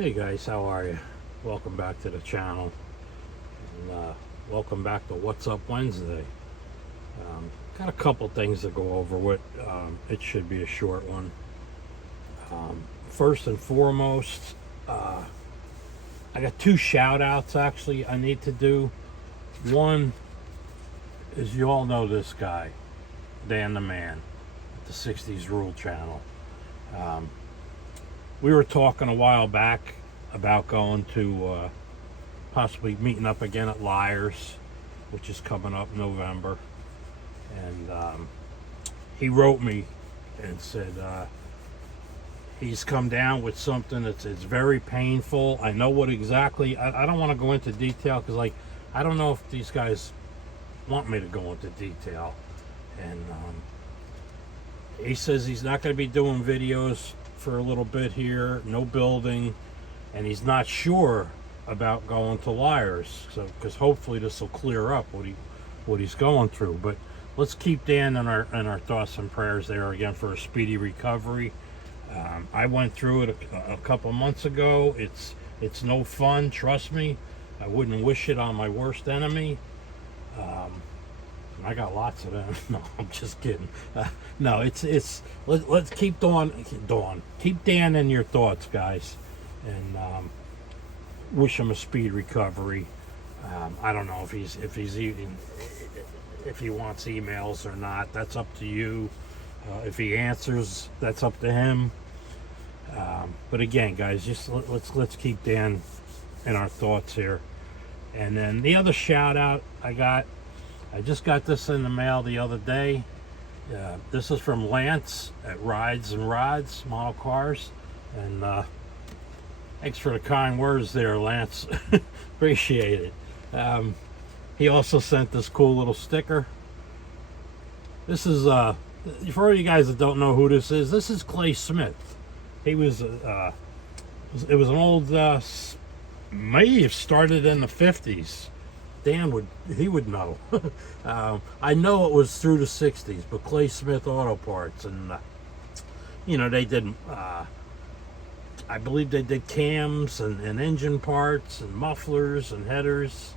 Hey guys, how are you? Welcome back to the channel, and welcome back to What's Up Wednesday. Got a couple things to go over with. It should be a short one. First and foremost, I got two shout outs actually I need to do. One is, you all know this guy, Dan the Man, at the 60s Rule channel. We were talking a while back about going to possibly meeting up again at Liars, which is coming up November. And he wrote me and said he's come down with something it's very painful. I know what exactly. I don't want to go into detail because, like, I don't know if these guys want me to go into detail. And he says he's not going to be doing videos for a little bit here, no building, and he's not sure about going to Liars. So, because hopefully this will clear up what he's going through. But let's keep Dan in our thoughts and prayers there again for a speedy recovery. I went through it a couple months ago. It's no fun, trust me. I wouldn't wish it on my worst enemy. I got lots of them. No, I'm just kidding. No, let's keep keep Dan in your thoughts, guys, and wish him a speed recovery. I don't know if he wants emails or not. That's up to you. If he answers, that's up to him. But again, guys, just let's keep Dan in our thoughts here. And then the other shout out I just got this in the mail the other day. This is from Lance at RidesnRods Model Cars, and thanks for the kind words there, Lance. Appreciate it. He also sent this cool little sticker. This is for all you guys that don't know who this is Clay Smith. He was it was an old may have started in the 50s. Dan would know. I know it was through the 60s, but Clay Smith Auto Parts, and they did I believe they did cams and engine parts and mufflers and headers.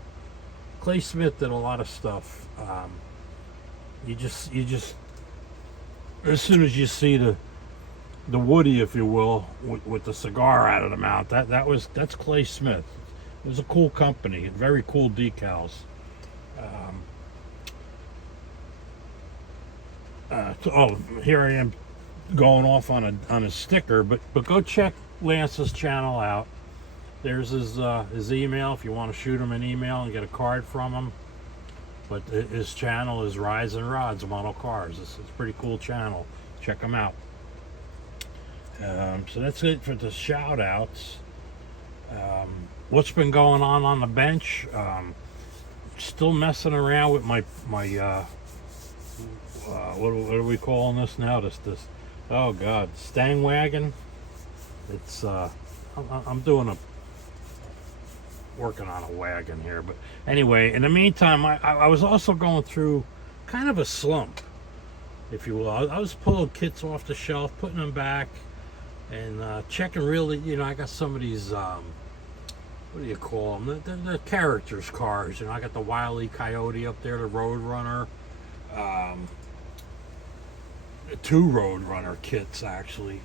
Clay Smith did a lot of stuff. You just as soon as you see the Woody, if you will, with the cigar out of the mouth, that's Clay Smith. It was a cool company, very cool decals. Here I am going off on a sticker, but go check Lance's channel out. There's his email if you want to shoot him an email and get a card from him. But his channel is RidesnRods Model Cars. It's a pretty cool channel. Check him out. So that's it for the shout outs. What's been going on the bench? Still messing around with my what are we calling this now? This oh god, Stang wagon. It's I'm working on a wagon here, but anyway, in the meantime, I was also going through kind of a slump, if you will. I was pulling kits off the shelf, putting them back, and checking really. I got some of these. What do you call them? The characters cars. I got the Wile E. Coyote up there, the Roadrunner. Two Roadrunner kits, actually.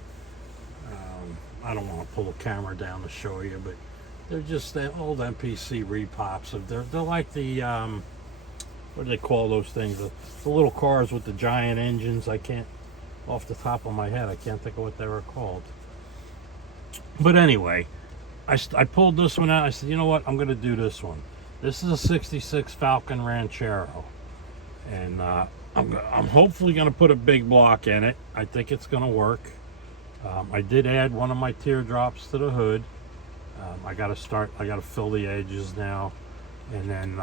I don't want to pull the camera down to show you, but they're just the old MPC repops. They're like the, what do they call those things? The little cars with the giant engines. I can't, off the top of my head, I can't think of what they were called. But anyway, I pulled this one out. I said, you know what? I'm going to do this one. This is a 66 Falcon Ranchero. And I'm hopefully going to put a big block in it. I think it's going to work. I did add one of my teardrops to the hood. I got to fill the edges now. And then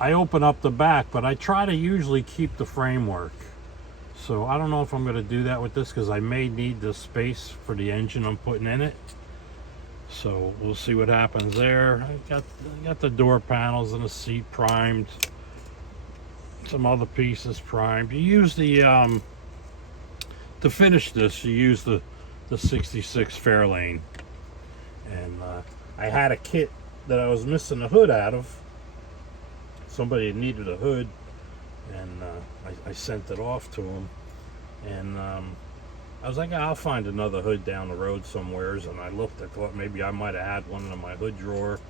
I open up the back, but I try to usually keep the framework. So I don't know if I'm going to do that with this because I may need the space for the engine I'm putting in it. So we'll see what happens there. I got the door panels and the seat primed. Some other pieces primed. You use the to finish this, you use the 66 Fairlane And I had a kit that I was missing a hood out of. Somebody needed a hood, and I sent it off to him. And I was like, I'll find another hood down the road somewheres. And I looked, I thought maybe I might have had one in my hood drawer.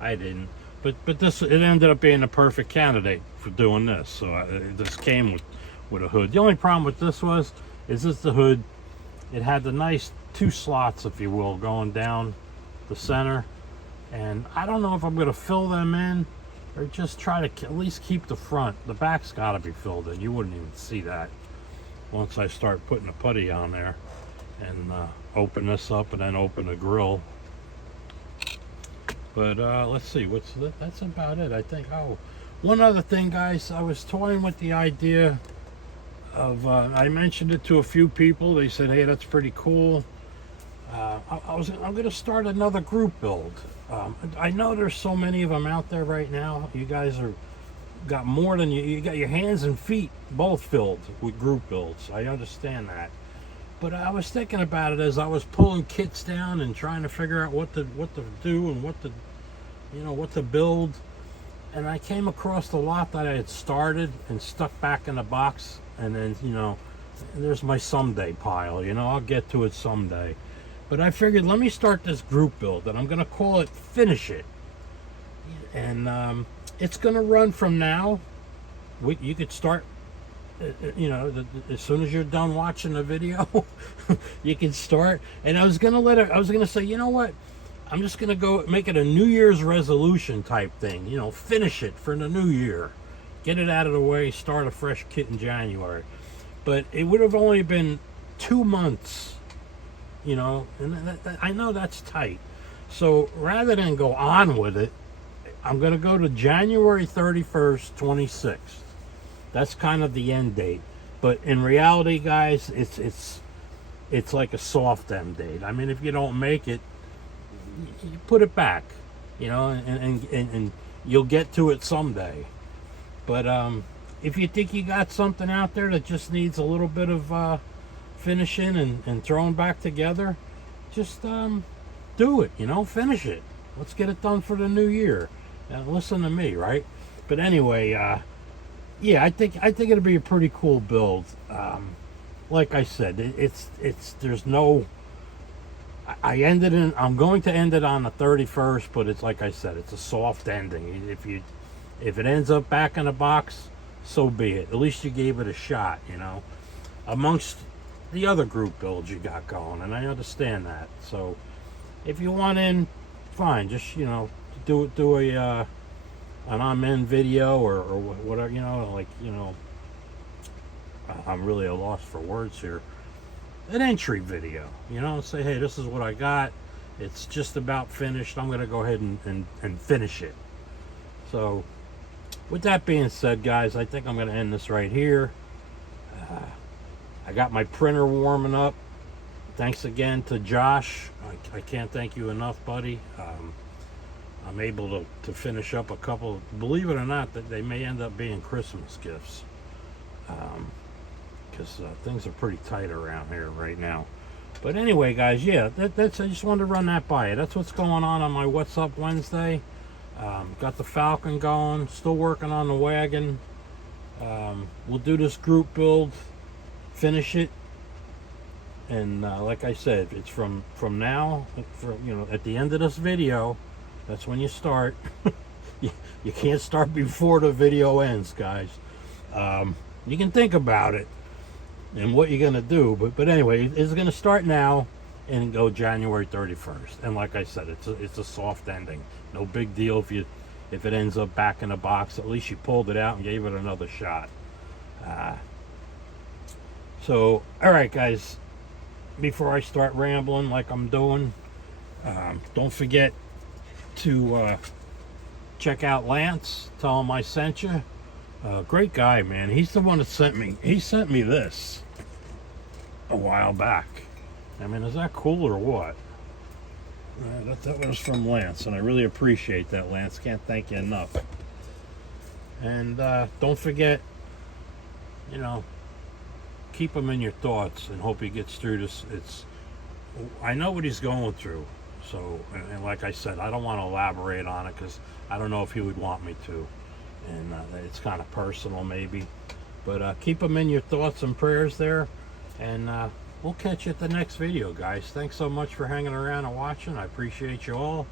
I didn't. But this, it ended up being a perfect candidate for doing this. So this came with a hood. The only problem with this is the hood. It had the nice 2 slots, if you will, going down the center. And I don't know if I'm going to fill them in or just try to at least keep the front. The back's got to be filled in. You wouldn't even see that once I start putting a putty on there. And open this up and then open the grill. But let's see, that's about it, I think. Oh, one other thing, guys, I was toying with the idea of, I mentioned it to a few people. They said, hey, that's pretty cool. I'm going to start another group build. I know there's so many of them out there right now. You guys got more than you got your hands and feet both filled with group builds. I understand that. But I was thinking about it as I was pulling kits down and trying to figure out what to do and what to build. And I came across the lot that I had started and stuck back in the box. And then, there's my someday pile. I'll get to it someday. But I figured, let me start this group build, and I'm going to call it Finish It. And it's going to run from now. You could start, as soon as you're done watching the video, you can start. And I was going to say, you know what? I'm just going to go make it a New Year's resolution type thing. Finish it for the new year. Get it out of the way, start a fresh kit in January. But it would have only been 2 months. And I know that's tight. So rather than go on with it, I'm going to go to January 31st, 26th. That's kind of the end date. But in reality, guys, it's like a soft end date. I mean, if you don't make it, you put it back, and you'll get to it someday. But if you think you got something out there that just needs a little bit of finishing and throwing back together, just do it, finish it. Let's get it done for the new year. Listen to me, right? But anyway, yeah, I think it'll be a pretty cool build. Like I said, there's no, I'm going to end it on the 31st, but it's like I said, it's a soft ending. If it ends up back in the box, so be it. At least you gave it a shot, amongst the other group builds you got going, and I understand that. So if you want in, fine, just do a an I'm in video or whatever, I'm really a loss for words here. An entry video, say, hey, this is what I got. It's just about finished. I'm going to go ahead and finish it. So with that being said, guys, I think I'm going to end this right here. I got my printer warming up. Thanks again to Josh. I can't thank you enough, buddy. I'm able to finish up a couple, believe it or not, that they may end up being Christmas gifts. Because things are pretty tight around here right now. But anyway, guys, yeah, that's I just wanted to run that by you. That's what's going on my What's Up Wednesday. Got the Falcon going, still working on the wagon. We'll do this group build, finish it, and like I said, it's from now, at the end of this video, that's when you start. you can't start before the video ends, guys. You can think about it and what you're gonna do, but anyway, it's gonna start now and go January 31st. And like I said, it's a soft ending. No big deal if it ends up back in the box. At least you pulled it out and gave it another shot. So, all right, guys. Before I start rambling like I'm doing, don't forget to check out Lance. Tell him I sent you. Great guy, man. He's the one that sent me. He sent me this a while back. I mean, is that cool or what? That was from Lance, and I really appreciate that, Lance. Can't thank you enough. And don't forget, keep him in your thoughts and hope he gets through this. I know what he's going through, So, and like I said, I don't want to elaborate on it because I don't know if he would want me to, and it's kind of personal maybe. But keep them in your thoughts and prayers there, and we'll catch you at the next video, guys. Thanks so much for hanging around and watching. I appreciate you all.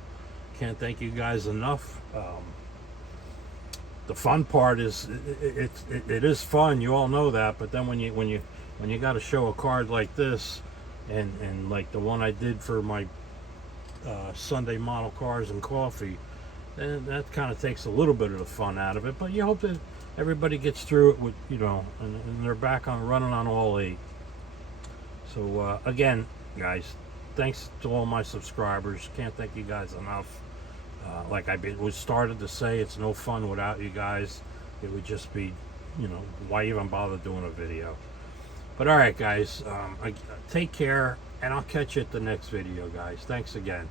Can't thank you guys enough. The fun part is it is fun. You all know that. But then when you got to show a card like this, and like the one I did for my Sunday model cars and coffee, then that kind of takes a little bit of the fun out of it. But you hope that everybody gets through it with, you know, and they're back on running on all 8. So again, guys, thanks to all my subscribers. Can't thank you guys enough. Like I was started to say, it's no fun without you guys. It would just be, you know, why even bother doing a video? But all right, guys, take care, and I'll catch you at the next video, guys. Thanks again.